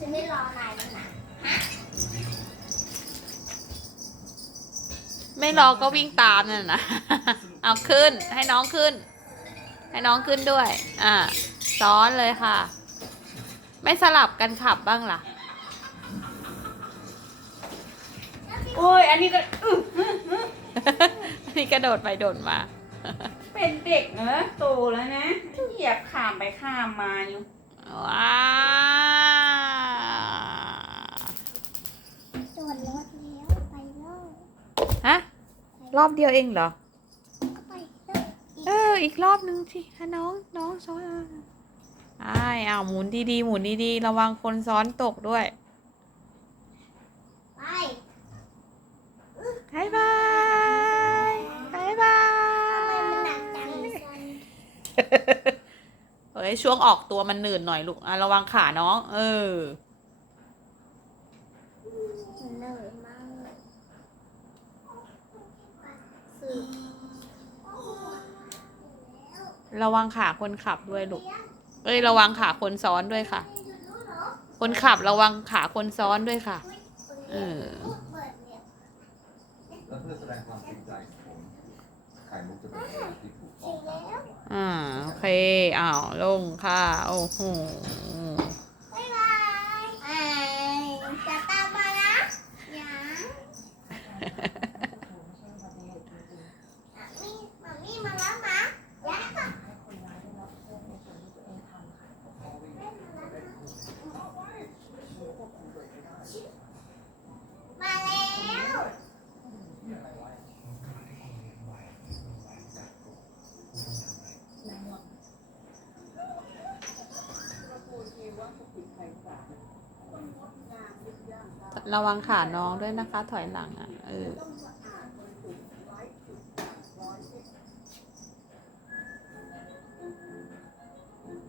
ฉันไม่รอนายแล้วนะไม่รอก็วิ่งตามนั่นนะ เอาขึ้น ให้น้องขึ้น ให้น้องขึ้นด้วย อ่า ซ้อนเลยค่ะ ไม่สลับกันขับบ้างล่ะ โอ้ย อันนี้ก็อื้อนี่กระโดดไปโดดมา เป็นเด็กเนอะโตแล้วนะเหยียบข้ามไปข้ามมาอยู่ ว้า ส่วนรถแล้วไปเลย ฮะ รอบเดียวเองเหรอก็ไปเลยอีกเออ อีกรอบนึงสิฮะน้องน้องซ้อนอะอ้ายอ้าวหมุนดีๆหมุนดีๆระวังคนซ้อนตกด้วยไปบายบายบายบาทำไมยมันหนักจังเฮ้ยช่วงออกตัวมันหนืดหน่อยลูกอะระวังขาน้อง เออมันเหนื่อยมากเลยสืบ ระวังขาคนขับด้วยลูก เอ้ยระวังขาคนซ้อนด้วยค่ะ คนขับระวังขาคนซ้อนด้วยค่ะ เออ แล้วเพื่อแสดงความจริงใจของผมไข่มุกจะเป็นสิ่งที่ถูกต้สีองอแล้ว่าโอเคอ้าวลงค่ะ โอ้โห บ๊ายบายไอ้จะตามมานะยังอะมีมามีมาแล้วนะยังค่ะมาแล้ว ระวังขาน้องด้วยนะคะ ถอยหลังอะเออ